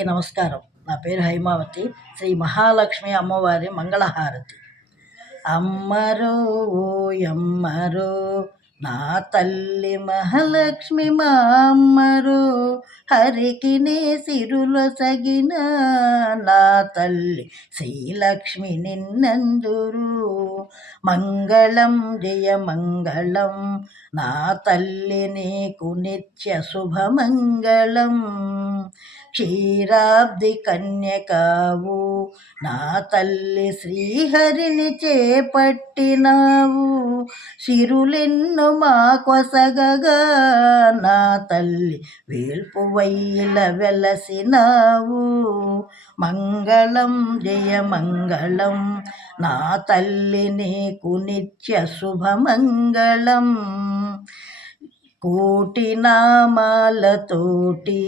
అందరికీ నమస్కారం. నా పేరు హైమావతి. శ్రీ మహాలక్ష్మి అమ్మవారి మంగళహారతి. అమ్మరో ఓయమ్మరో నా తల్లి మహాలక్ష్మి మా అమ్మరో, హరికి నే సిరుల సగిన నా తల్లి శ్రీలక్ష్మి నిన్నందురు. మంగళం జయ మంగళం నా తల్లి నీకు నిత్య శుభమంగళం. క్షీరాబ్ది కన్యకావు నా తల్లి శ్రీహరిని చేపట్టినావు. సిరులెన్ను మా కొసగగా నా తల్లి వేల్పు వైల వెలసినావు. మంగళం జయ మంగళం నా తల్లి నీకు నిత్య శుభమంగళం. కోటి నామాలతోటి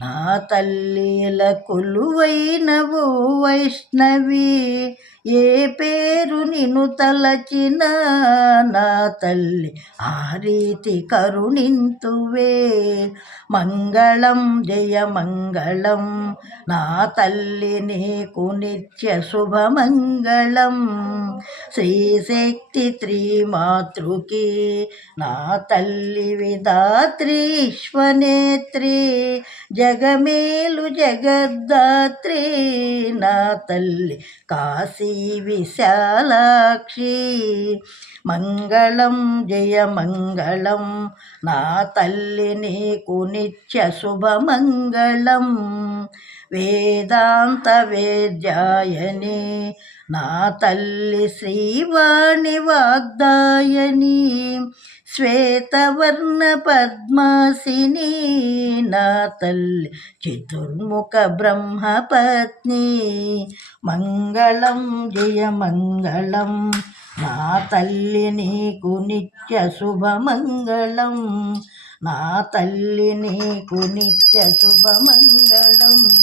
నా తల్లిల కొలువైనవు వైష్ణవి. ఏ పేరు నిన్ను తలచిన నా తల్లి ఆ రీతి కరుణింతువే. మంగళం జయ మంగళం నా తల్లి నీకు నిత్య శుభమంగళం. శ్రీశక్తి త్రిమాతృకి నా తల్లి విధాత్రి విశ్వనేత్రి. జగమేలు జగద్ధాత్రి నా తల్లి కాశీ విశాలాక్షి. మంగళం జయ మంగళం నా తల్లి నీకు నిత్య శుభమంగళం. వేదాంత వేద్యాయని నా తల్లి శ్రీవాణి వాగ్దాయని. శ్వేతవర్ణ పద్మాసిని నా తల్లి చతుర్ముఖ బ్రహ్మపత్ని. మంగళం జయ మంగళం నా తల్లి నీకు నిత్య శుభమంగళం. నా తల్లి నీకు నిత్య శుభమంగళం.